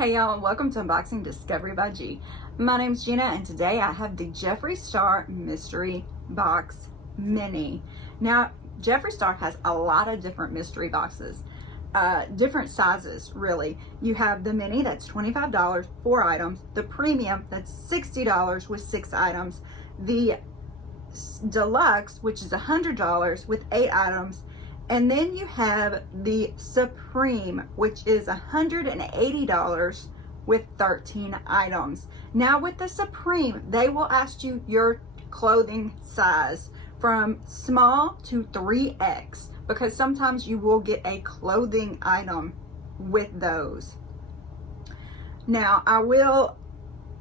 Hey y'all, and welcome to Unboxing Discovery by G. My name's Gina, and today I have the Jeffree Star Mystery Box Mini. Now, Jeffree Star has a lot of different mystery boxes, different sizes really. You have the mini, that's $25, 4 items. The premium, that's $60 with 6 items. The deluxe, which is $100 with 8 items. And then you have the Supreme, which is $180 with 13 items. Now with the Supreme, they will ask you your clothing size from small to 3X, because sometimes you will get a clothing item with those. Now I will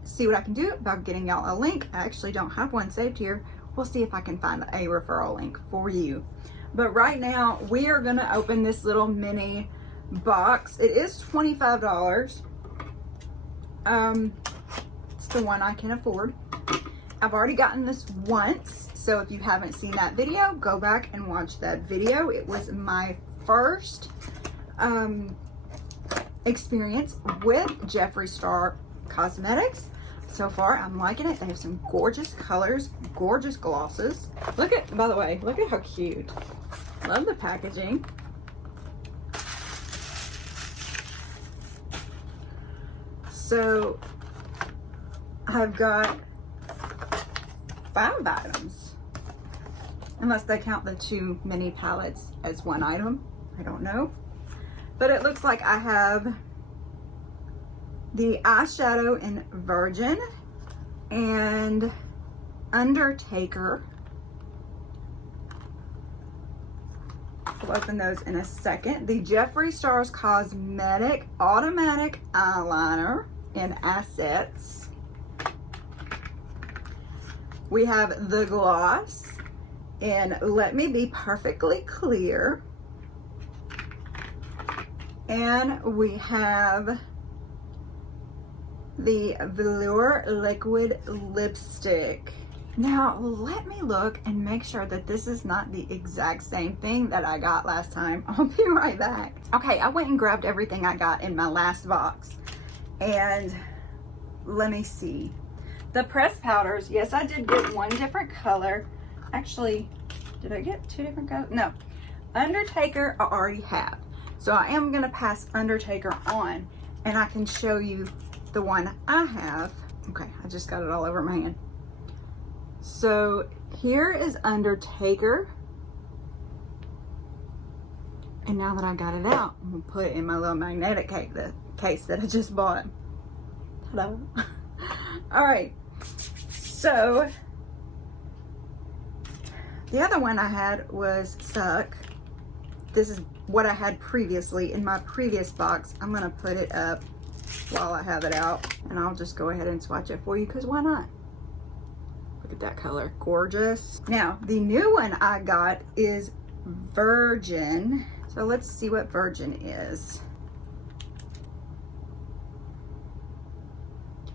see what I can do about getting y'all a link. I actually don't have one saved here. We'll see if I can find a referral link for you. But right now, we are gonna open this little mini box. It is $25. It's the one I can afford. I've already gotten this once, so if you haven't seen that video, go back and watch that video. It was my first experience with Jeffree Star Cosmetics. So far, I'm liking it. They have some gorgeous colors, gorgeous glosses. Look at, by the way, look at how cute. Love the packaging. So, I've got 5 items. Unless they count the 2 mini palettes as 1 item. I don't know. But it looks like I have the eyeshadow in Virgin and Undertaker. We'll open those in a second. The Jeffree Star Cosmetics automatic eyeliner in Assets. We have the gloss in Let Me Be Perfectly Clear. And we have the Velour Liquid Lipstick. Now, let me look and make sure that this is not the exact same thing that I got last time. I'll be right back. Okay, I went and grabbed everything I got in my last box. And let me see. The pressed powders, yes, I did get 1 different color. Actually, did I get 2 different colors? No. Undertaker I already have. So I am gonna pass Undertaker on, and I can show you the one I have. Okay, I just got it all over my hand. So here is Undertaker. And now that I got it out, I'm gonna put it in my little magnetic case that I just bought. Hello. All right, so the other one I had was Suck. This is what I had previously in my previous box. I'm gonna put it up while I have it out, and I'll just go ahead and swatch it for you, because why not? Look at that color, gorgeous. Now, the new one I got is Virgin. So let's see what Virgin is.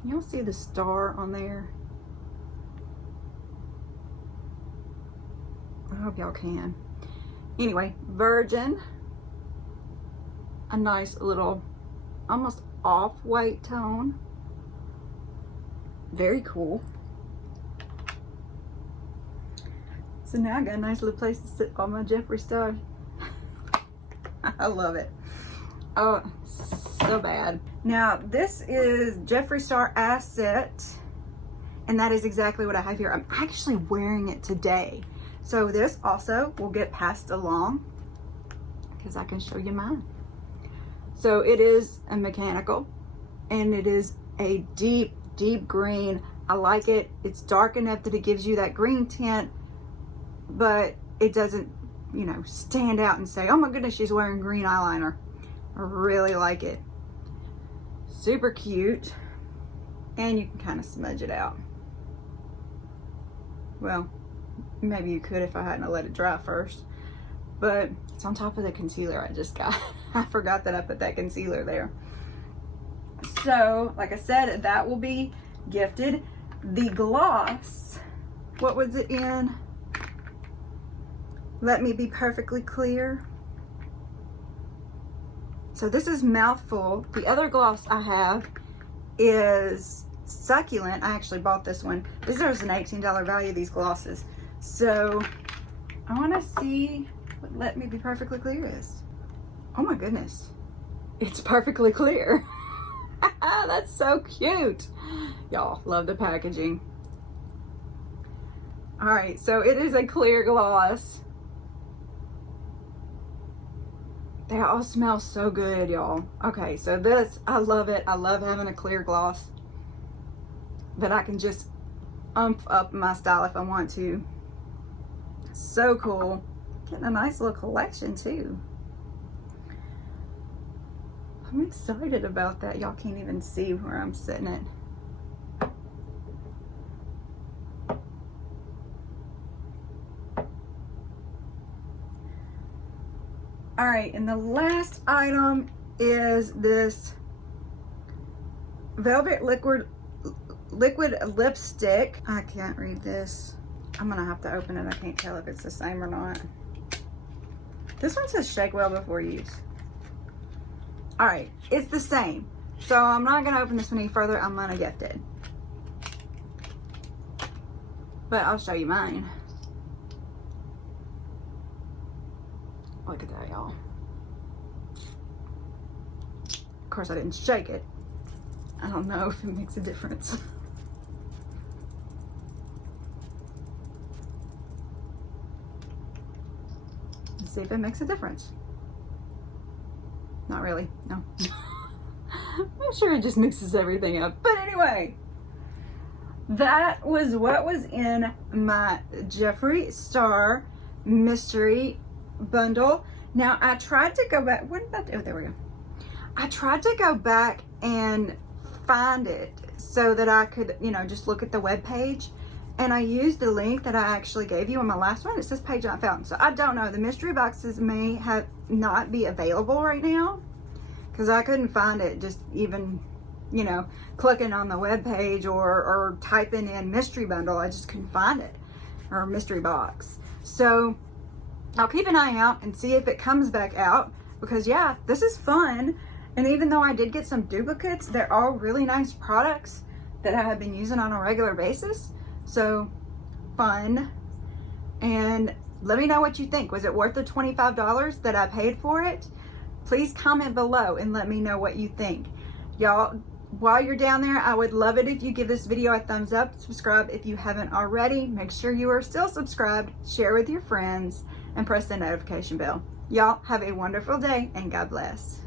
Can y'all see the star on there? I hope y'all can. Anyway, Virgin, a nice little, almost off-white tone. Very cool. So now I got a nice little place to sit all my Jeffree Star. I love it. Oh, so bad. Now this is Jeffree Star Asset, and that is exactly what I have here. I'm actually wearing it today. So this also will get passed along, because I can show you mine. So it is a mechanical, and it is a deep, deep green. I like it. It's dark enough that it gives you that green tint, but it doesn't, you know, stand out and say, oh my goodness, she's wearing green eyeliner. I really like it. Super cute. And you can kind of smudge it out. Well, maybe you could if I hadn't let it dry first. But it's on top of the concealer I just got. I forgot that I put that concealer there. So, like I said, that will be gifted. The gloss, what was it in? Let Me Be Perfectly Clear. So this is Mouthful. The other gloss I have is Succulent. I actually bought this one. This is an $18 value, these glosses. So I want to see what Let Me Be Perfectly Clear is. Oh my goodness. It's perfectly clear. That's so cute. Y'all, love the packaging. All right, so it is a clear gloss. They all smell so good, y'all. Okay, so this, I love it. I love having a clear gloss that I can just ump up my style if I want to. So cool. Getting a nice little collection too. I'm excited about that. Y'all can't even see where I'm sitting it. All right, and the last item is this Velvet Liquid Lipstick. I can't read this. I'm gonna have to open it. I can't tell if it's the same or not. This one says shake well before use. All right, it's the same. So I'm not gonna open this one any further. I'm gonna gift it. But I'll show you mine. Look at that, y'all. Of course, I didn't shake it. I don't know if it makes a difference. Let's see if it makes a difference. Not really, no. I'm sure it just mixes everything up. But anyway, that was what was in my Jeffree Star mystery bundle. Now I tried to go back. What did I do? Oh, there we go. I tried to go back and find it so that I could, you know, just look at the web page. And I used the link that I actually gave you on my last one. It says page not found. So I don't know. The mystery boxes may have not be available right now because I couldn't find it. Just even, you know, clicking on the web page or typing in mystery bundle. I just couldn't find it, or mystery box. So I'll keep an eye out and see if it comes back out because yeah, this is fun. And even though I did get some duplicates, they're all really nice products that I have been using on a regular basis. So fun. And let me know what you think. Was it worth the $25 that I paid for it? Please comment below and let me know what you think. Y'all, while you're down there, I would love it if you give this video a thumbs up, subscribe if you haven't already. Make sure you are still subscribed, share with your friends, and press the notification bell. Y'all have a wonderful day and God bless.